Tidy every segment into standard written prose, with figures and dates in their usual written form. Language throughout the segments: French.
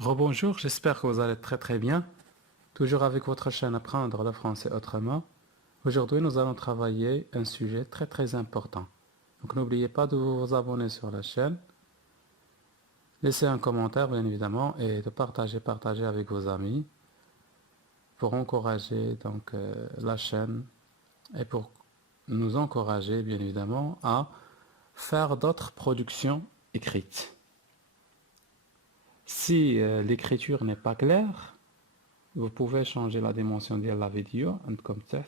Rebonjour, j'espère que vous allez très bien. Toujours avec votre chaîne Apprendre le français autrement. Aujourd'hui, nous allons travailler un sujet très important. Donc n'oubliez pas de vous abonner sur la chaîne, laisser un commentaire bien évidemment et de partager avec vos amis pour encourager la chaîne et pour nous encourager bien évidemment à faire d'autres productions écrites. Si l'écriture n'est pas claire, vous pouvez changer la dimension de la vidéo comme ça.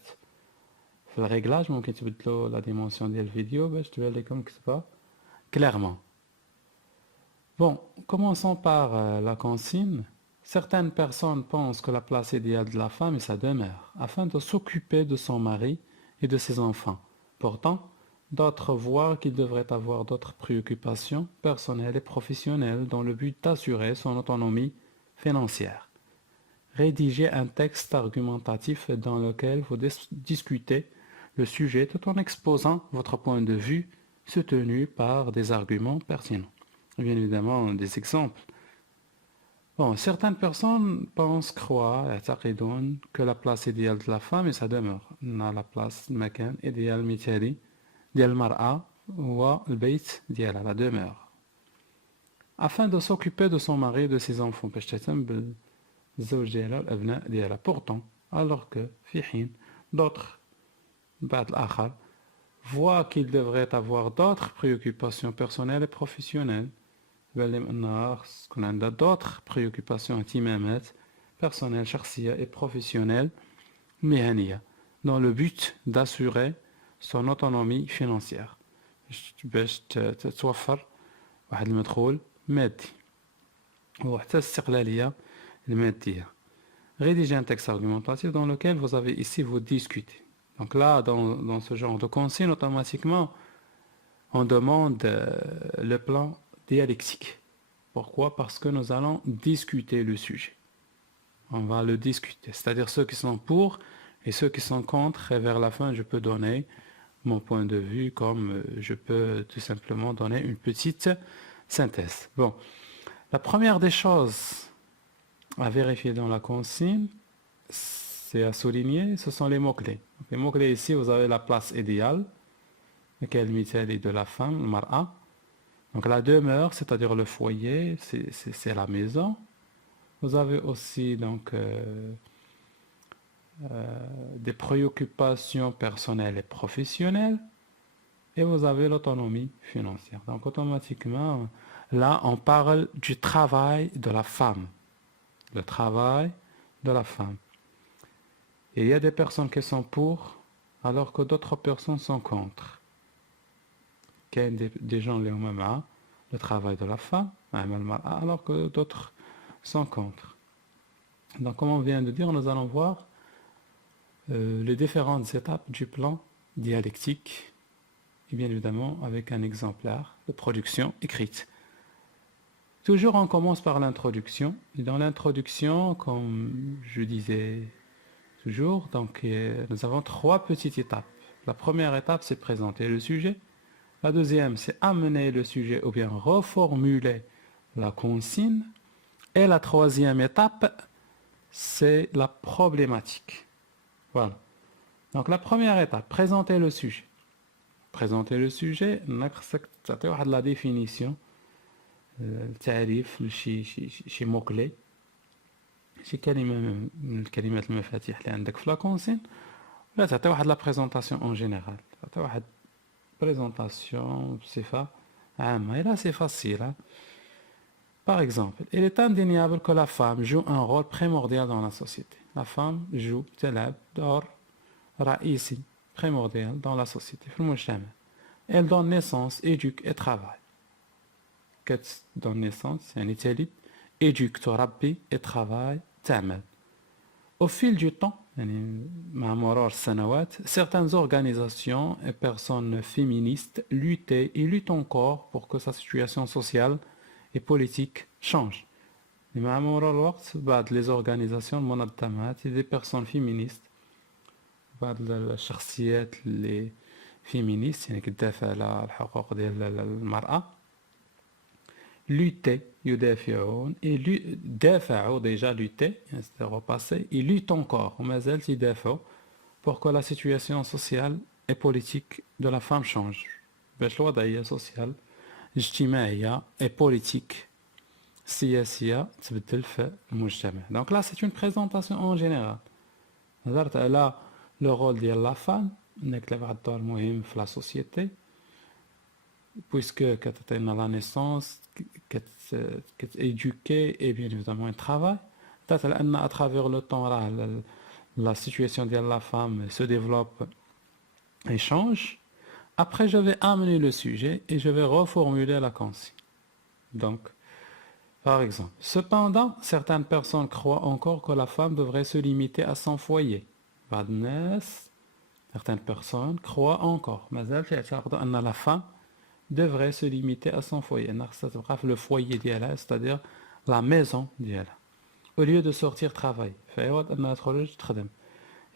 في الريغلاج ممكن تبدلوا la dimension ديال الفيديو باش تبان لكم مكتوبة clairement. Bon, commençons par la consigne. Certaines personnes pensent que la place idéale de la femme est sa demeure, afin de s'occuper de son mari et de ses enfants. Pourtant, d'autres voient qu'il devrait avoir d'autres préoccupations personnelles et professionnelles dans le but d'assurer son autonomie financière. Rédigez un texte argumentatif dans lequel vous discutez le sujet tout en exposant votre point de vue soutenu par des arguments pertinents. Bien évidemment, des exemples. Bon, certaines personnes pensent croire que la place idéale de la femme est sa demeure. La place المكان idéal مثالي ديال المرأة هو البيت ديالها la demeure. Afin de s'occuper de son mari et de ses enfants. باش تهتم بالزوج ديالها والأبناء ديالها. Pourtant, alors que في حين d'autres بعض الآخر voient qu'il devrait avoir d'autres préoccupations personnelles et professionnelles. D'autres préoccupations اهتمامات personnelles, شخصية et professionnelles مهنية dans le but d'assurer son autonomie financière باش تتوفر واحد المدخول مادي وحتى الاستقلالية المادية. Rédigez un texte argumentatif dans lequel vous avez ici vous discutez. Donc là, dans ce genre de consigne, automatiquement, on demande le plan dialectique. Pourquoi? Parce que nous allons discuter le sujet. On va le discuter. C'est-à-dire ceux qui sont pour et ceux qui sont contre. Et vers la fin, je peux donner mon point de vue comme je peux tout simplement donner une petite synthèse. Bon, la première des choses à vérifier dans la consigne, c'est à souligner, ce sont les mots-clés. Les mots-clés ici, vous avez la place idéale, laquelle est de la femme, le mar'a. Donc la demeure, c'est-à-dire le foyer, c'est la maison. Vous avez aussi des préoccupations personnelles et professionnelles. Et vous avez l'autonomie financière. Donc automatiquement, là, on parle du travail de la femme. Le travail de la femme. Et il y a des personnes qui sont pour, alors que d'autres personnes sont contre. Il y a des gens qui ont le travail de la femme, alors que d'autres sont contre. Donc, comme on vient de dire, nous allons voir les différentes étapes du plan dialectique, et bien évidemment avec un exemplaire de production écrite. Toujours, on commence par l'introduction. Et dans l'introduction, comme je disais toujours, nous avons trois petites étapes. La première étape, c'est présenter le sujet. La deuxième, c'est amener le sujet ou bien reformuler la consigne. Et la troisième étape, c'est la problématique. Voilà. Donc la première étape, présenter le sujet. Présenter le sujet, on a la définition. التعريف شي موكلي شي كلمه من الكلمات المفاتيح اللي عندك في لا كونسين ولا تعطي واحد لا بريزونطاسيون اون جينيرال تعطي واحد بريزونطاسيون بصفه عامه et là c'est facile. Par exemple, il est indéniable que la femme joue un rôle primordial dans la société. La femme joue تلعب دور رئيسي primordial dans la société في المجتمع. Elle donne naissance, éduque et travaille. Donne naissance, يعني تلد, éduque, تربي, et travaille, تعمل. Au fil du temps, يعني مع مرور السنوات, certaines organisations et personnes féministes luttaient et luttent encore pour que sa situation sociale et politique change. مع مرور الوقت بعض les organisations المنظمات des personnes féministes بعض الشخصيات اللي féministes يعني كتدافع على الحقوق ديال المرأة lutter يدافعون دافعوا déjà lutter c'était repassé ils luttent encore وما زالت يدافعوا pour que la situation sociale et politique de la femme change باش الوضعية sociale اجتماعية et politique سياسية تبدل في المجتمع. Donc là c'est une présentation en général. هضرت على le rôle ديال la femme انك لعب واحد الدور مهم في la société puisque كتعطينا la naissance كتéduquer et bien évidemment un travail. هضرت على أن à travers le temps راه la situation de la femme se développe et change. Après je vais amener le sujet et je vais reformuler la consigne. Donc par exemple, cependant, certaines personnes croient encore que la femme devrait se limiter à son foyer. Certaines personnes croient encore, mais la femme devrait se limiter à son foyer. Le foyer d'elle, c'est-à-dire la maison d'elle. Au lieu de sortir travailler,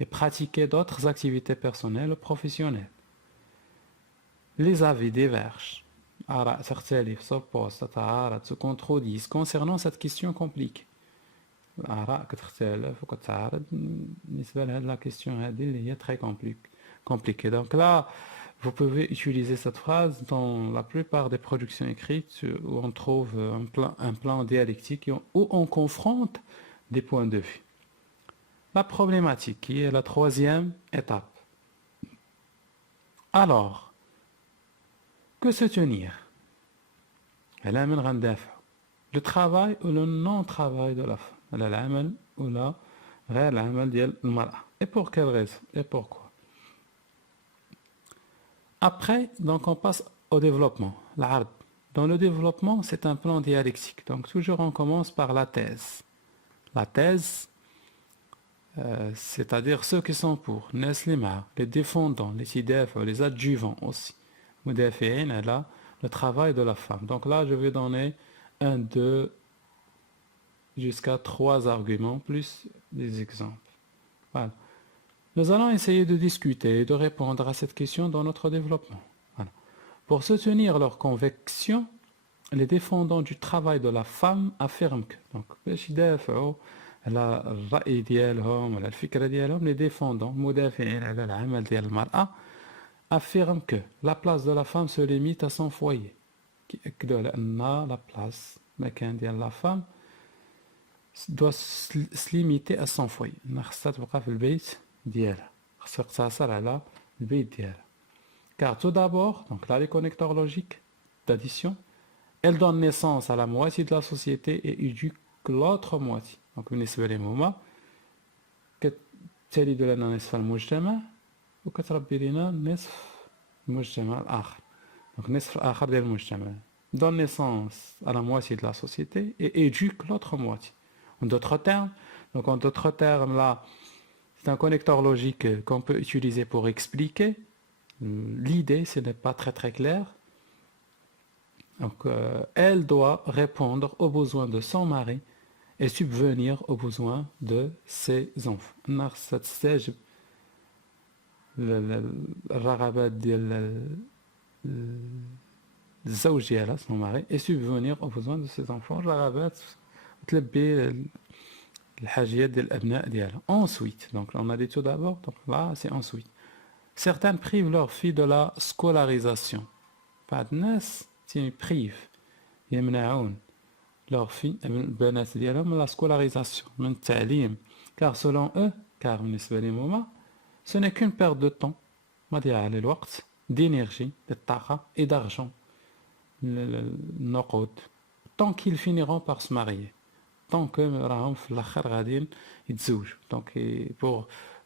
et pratiquer d'autres activités personnelles ou professionnelles. Les avis divergent. Se contredisent concernant cette question compliquée. La question est très compliquée. Donc là, vous pouvez utiliser cette phrase dans la plupart des productions écrites où on trouve un plan dialectique où on confronte des points de vue. La problématique qui est la troisième étape. Alors, que se tenir? Le travail ou le non-travail de la femme. Et pour quelle raison? Et pourquoi? Après, donc on passe au développement. Dans le développement, c'est un plan dialectique. Donc toujours on commence par la thèse. La thèse, c'est-à-dire ceux qui sont pour, les défendants, les idéaux, les adjuvants aussi. Le travail de la femme. Donc là, je vais donner 1, 2, jusqu'à 3 arguments, plus des exemples. Voilà. Nous allons essayer de discuter et de répondre à cette question dans notre développement. Voilà. Pour soutenir leur conviction, les défendants du travail de la femme affirment que, donc, les défendants, affirme que la place de la femme se limite à son foyer. La place de la femme doit se limiter à son foyer. Car tout d'abord, donc là les connecteurs logiques d'addition, elle donne naissance à la moitié de la société et éduque l'autre moitié. Donc بالنسبة لهم هما كتلد لنا نصف المجتمع وكتربي لنا نصف المجتمع الآخر. Donc نصف الآخر ديال المجتمع. Donne naissance à la moitié de la société et éduque l'autre moitié. En d'autres termes, là, c'est un connecteur logique qu'on peut utiliser pour expliquer. L'idée, ce n'est pas très très clair. Donc, elle doit répondre aux besoins de son mari et subvenir aux besoins de ses enfants. الرغبات ديال الزوج ديالها son mari et subvenir aux besoins de ses enfants. الرغبات تلبي الحاجيات ديال الابناء ديالها. Ensuite, donc on a dit tout d'abord, donc là c'est ensuite. Certains privent leurs filles de la scolarisation. بعض الناس privent يمنعون leurs filles البنات ديالهم من la scolarisation, من التعليم. Car selon eux, car بالنسبة لهم هما ce n'est qu'une perte de temps, مضيعة للوقت, d'énergie, de et d'argent, النقود, tant qu'ils finiront par se marier, tant que راهم في الآخر غاديين يتزوجوا. Donc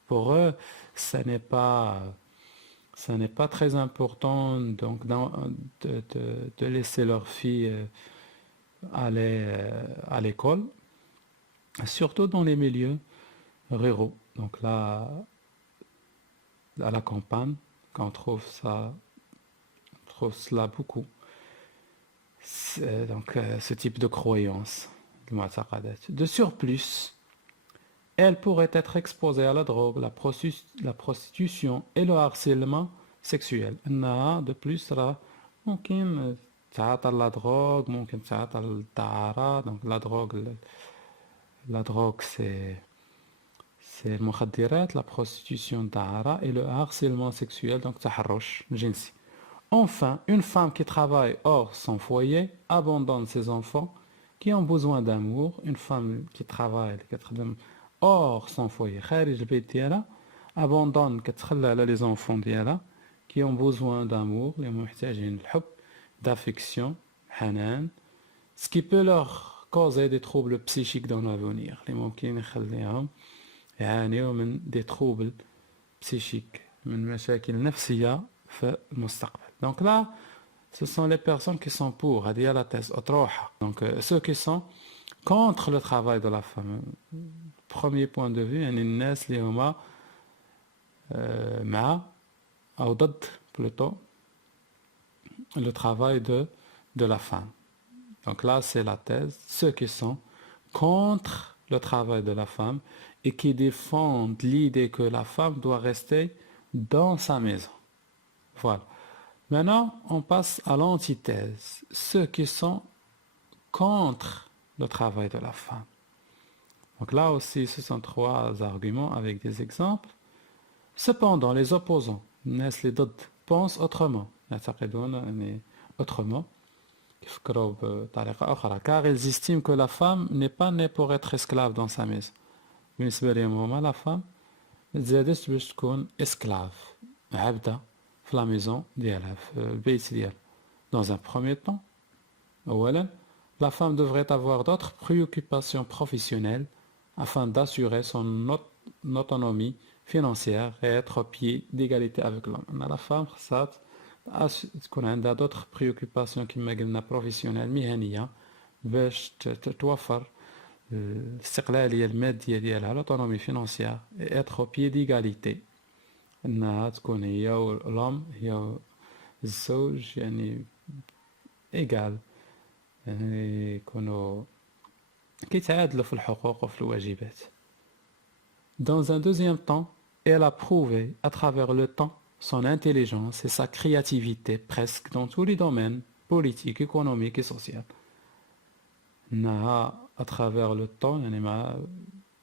pour eux, ça n'est pas très important donc de laisser leur fille aller à l'école, surtout dans les milieux ruraux. Donc là, à la campagne, quand on trouve cela beaucoup. Donc ce type de croyance. De surplus, elle pourrait être exposée à la drogue, la prostitution et le harcèlement sexuel. De plus, ممكن تعاطى la drogue ممكن تعاطى الدعارة. donc la drogue c'est المخدرات, la prostitution الدعارة et le harcèlement sexuel, donc تحرش جنسي. Enfin, une femme qui travaille hors son foyer abandonne ses enfants qui ont besoin d'amour. Une femme qui travaille hors son foyer خارج البيت ديالها abandonne كتخلى على les enfants ديالها qui ont besoin d'amour, اللي هما محتاجين الحب, d'affection, حنان, ce qui peut leur causer des troubles psychiques dans l'avenir, اللي ممكن يخليهم يعانيوا من des troubles psychiques, من مشاكل نفسية في المستقبل. Donc là, ce sont les personnes qui sont pour, هذه هي la thèse أطروحة. Donc ceux qui sont contre le travail de la femme. Premier point de vue, يعني الناس اللي هما مع أو ضد plutôt le travail de la femme. Donc là, c'est la thèse. Ceux qui sont contre le travail de la femme et qui défendent l'idée que la femme doit rester dans sa maison. Voilà. Maintenant, on passe à l'antithèse. Ceux qui sont contre le travail de la femme. Donc là aussi, ce sont trois arguments avec des exemples. Cependant, les opposants, الناس اللي ضد, pensent autrement. يعتقدون يعني autrement. يفكروا بطريقة أخرى. Car ils estiment que la femme n'est pas née pour être esclave dans sa maison. بالنسبة لهم هما la femme تزادش باش تكون esclave, عبدة في la maison ديالها, في البيت ديالها. Dans un premier temps, أولا, la femme devrait avoir d'autres préoccupations professionnelles afin d'assurer son autonomie financière et être au pied d'égalité avec l'homme. La femme خصها تكون عندها d'autres préoccupations كما قلنا professionnelles مهنية باش توفر الاستقلالية المادية ديالها, l'autonomie financière, et être au pied d'égalité. انها تكون هي والأم هي الزوج يعني égal, يعني يكونوا كيتعادلوا في الحقوق وفي الواجبات. Dans un deuxième temps, elle a prouvé à travers le temps son intelligence et sa créativité presque dans tous les domaines politiques, économiques et sociaux. إنها à travers le temps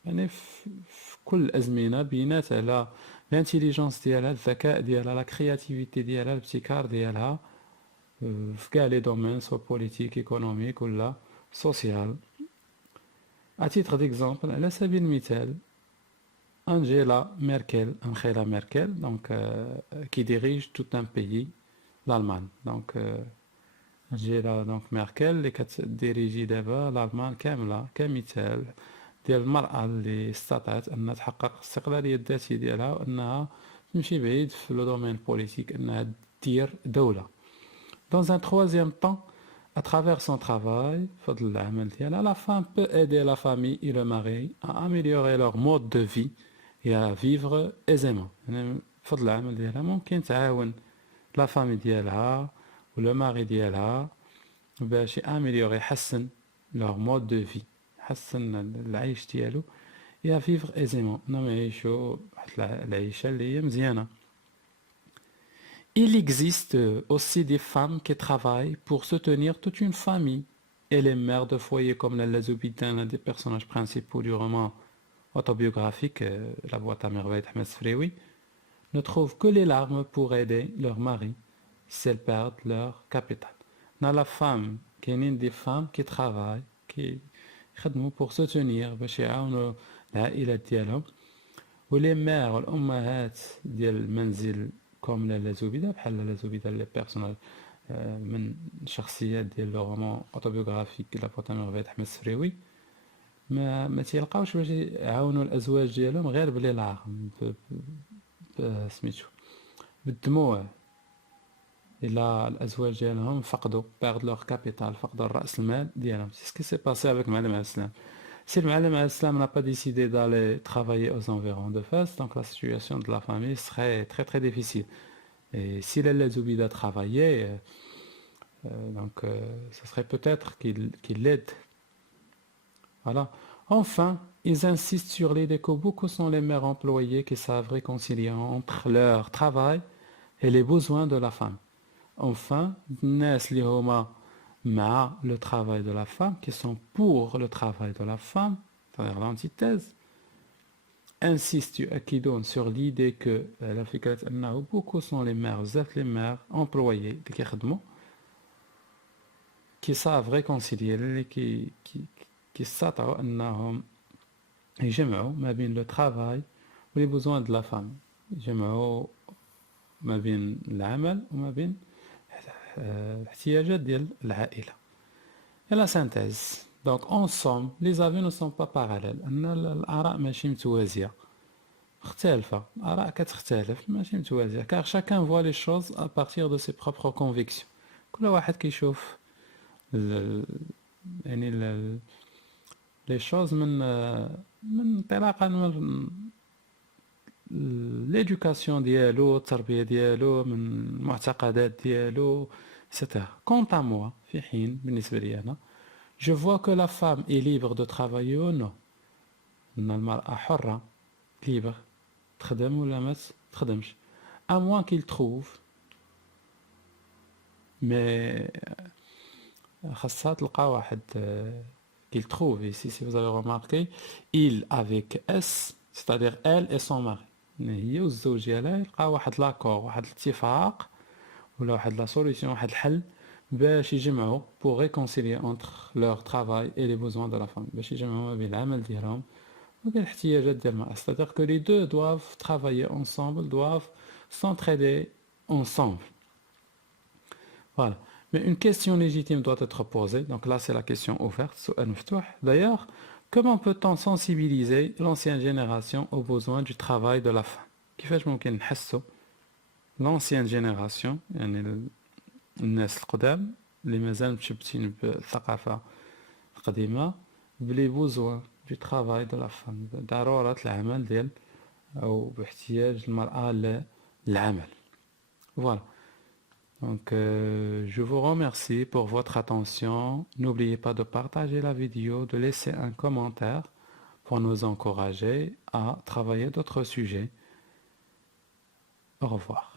يعني في كل الأزمنة بينات على l'intelligence ديالها, الذكاء ديالها, la créativité ديالها, الابتكار ديالها في كاع les domaines, soit politique, économique ou là, social. À titre d'exemple, على سبيل المثال, Angela Merkel, donc qui dirige tout un pays, l'Allemagne. Donc Angela Merkel اللي كتديريجي دابا الألمان كاملة كمثال ديال المرأة اللي استطاعت أنها تحقق الاستقلالية الذاتية ديالها وأنها تمشي بعيد في لو دومين بوليتيك, أنها دير دولة. Dans un troisième temps, à travers son travail, فضل العمل ديالها, la femme peut aider la famille et le mari à améliorer leur mode de vie et à vivre aisément. يعني فضل العمل ديالها ممكن تعاون la famille ديالها و le mari ديالها باش améliorer, يحسن leur mode de vie, يحسن العيش ديالو, et à vivre aisément, انهم يعيشوا واحد العيشة اللي هي مزيانة. Il existe aussi des femmes qui travaillent pour soutenir toute une famille. Et les mères de foyer comme la Zoubida, l'un des personnages principaux du roman autobiographique La boîte à merveilles d'Ahmed Sfreoui, ne trouvent que les larmes pour aider leur mari si elles perdent leur capital. Dans la femme, qui est une des femmes qui travaillent, qui خدموا pour soutenir باش يعاونوا العائلات ديالهم. ولي مير والأمهات ديال المنزل كوم لالا زبيدة, بحال لالا زبيدة اللي بيرسوناج من شخصيات ديال لو رومان اوتوبيوغرافيك لا بوت ميرفي احمد السفريوي, ما تيلقاوش باش يعاونوا الازواج ديالهم غير بلي لاغم سميتو بالدموع. الا الازواج ديالهم فقدوا بيرد لور كابيتال, فقدوا الراس المال ديالهم. سي سكي سي باسي افيك معلم على السلام. Si le Ma'alem al-Islam n'a pas décidé d'aller travailler aux environs de Fès, donc la situation de la famille serait très très difficile. Et si Lalla Zoubida travaillait, ce serait peut-être qu'il l'aide. Voilà. Enfin, ils insistent sur l'idée que beaucoup sont les mères employées qui savent réconcilier entre leur travail et les besoins de la femme. Enfin, الناس اللي هما mais le travail de la femme, qui sont pour le travail de la femme, c'est-à-dire l'antithèse, insiste يؤكدون sur l'idée que la فكرة أنه beaucoup sont les mères, بزاف les mères employées اللي كيخدموا qui savent réconcilier اللي qui استطاعوا أنهم يجمعوا ما بين le travail و les besoins de la femme يجمعوا ما بين العمل وما بين الاحتياجات ديال العائلة. Et la synthèse. Donc, en somme, les avis ne sont pas parallèles. أن الآراء ماشي متوازية. مختلفة. الآراء كتختلف ماشي متوازية. Car chacun voit les choses à partir de ses propres convictions. كل واحد كيشوف يعني les choses من انطلاقا من l'éducation ديالو التربية ديالو من المعتقدات ديالو etc. Quant à moi, في حين بالنسبة لي أنا je vois que la femme est libre de travailler ou non. أن المرأة حرة libre تخدم ولا ما تخدمش. À moins qu'il trouve mais خاصها تلقى واحد qu'il trouve ici si vous avez remarqué il avec S c'est-à-dire elle et son mari هي والزوج ديالها يلقى واحد لاكور واحد الاتفاق ولا واحد لا سوليسيون واحد الحل باش يجمعوا pour réconcilier entre leur travail et les besoins de la femme باش يجمعوا ما بين العمل ديالهم وبين الاحتياجات ديال المرأة c'est-à-dire que les deux doivent travailler ensemble doivent s'entraider ensemble. Voilà. Mais une question légitime doit être posée. Donc là, c'est la question ouverte. سؤال مفتوح. D'ailleurs, comment peut-on sensibiliser l'ancienne génération aux besoins du travail de la femme? كيفاش ممكن نحسوا l'ancienne génération يعني الناس القدام اللي مازال متشبتين بالثقافة القديمة بلي besoins du travail de la femme ضرورة العمل ديال أو باحتياج المرأة للعمل. Voilà. Donc, je vous remercie pour votre attention. N'oubliez pas de partager la vidéo, de laisser un commentaire pour nous encourager à travailler d'autres sujets. Au revoir.